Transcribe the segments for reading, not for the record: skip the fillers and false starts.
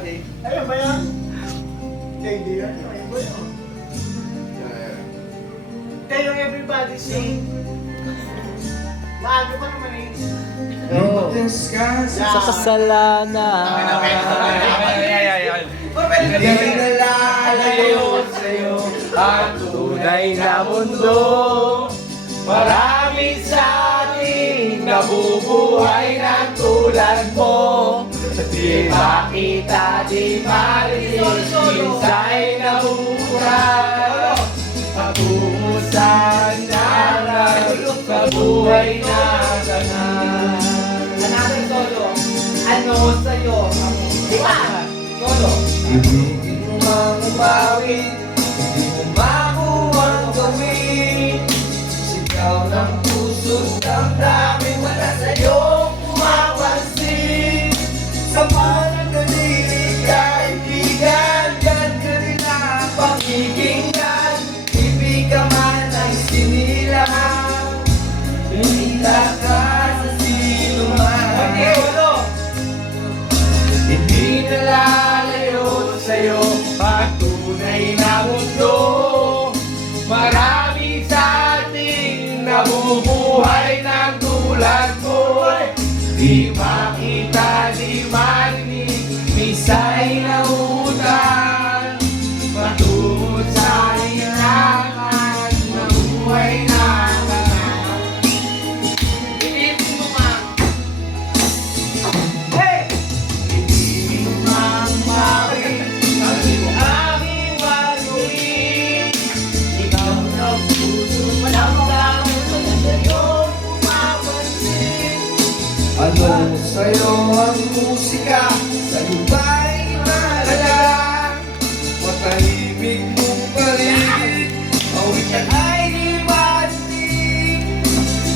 everybody. Ayun ba yan? Hindi yan. Ayun ba yan? Kayo everybody sing. Maaga pa naman eh. Sa kasalanan. Hindi nalalayo sa'yo ang tunay na mundo. Marami sa ating nabubuhay ng tulad mo. Di makita, di marinig, minsa'y nabubuhay. Patungo sa naran, sa buhay na ganan. Another solo. Ano sa'yo? Diba? Solo. Ibigin mo mang umawit, hindi mo makuha ang gawin. Sigaw ng puso't damdamin, wala sa'yo pumapansin. Sa parang nalilig, kaibigan, yan ka rin ang pakikinggan. Ibig ka man ay sinilang, hinila ka sa sinuman. Okay, ulo. Hindi nalalayo sa'yo ang tunay na mundo. Marami sa ating nabubuhay ng tulad mo. Di makita, di marinig, misa'y nautan. Patungo sa ilangan na buhay na kanan. Ibigin mo nga. Hey! Ibigin mo mang mawin ang aming maluin. Ikaw na puso malamdamin, wala sa'yo pumapansin. Ano sa'yo ang musika? Sa'yo ba'y mahalaga? Matahimik mong paligid, awitan ay di marinig.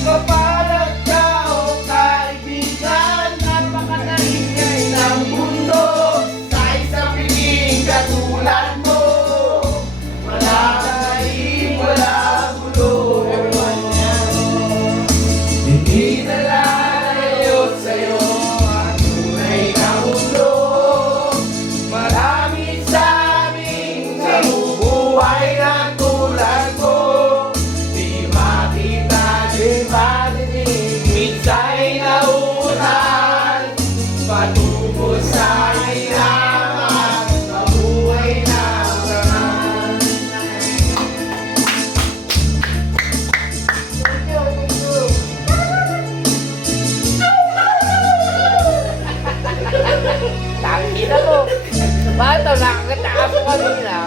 Kapalag ka o kaibigan, napakataingay ng mundo. Sa isang piging katulad mo, wala kain, wala gulo. Hindi nalalayo sa'yo ang tunay na mundo. Marami sa aming nabubuhay ng tulad mo. Di makita, di marinig, minsa'y nautan. Patungo sa ilaman, mabuhay na kanan. Tangina mo. Bakit daw nakakataas ko kanina?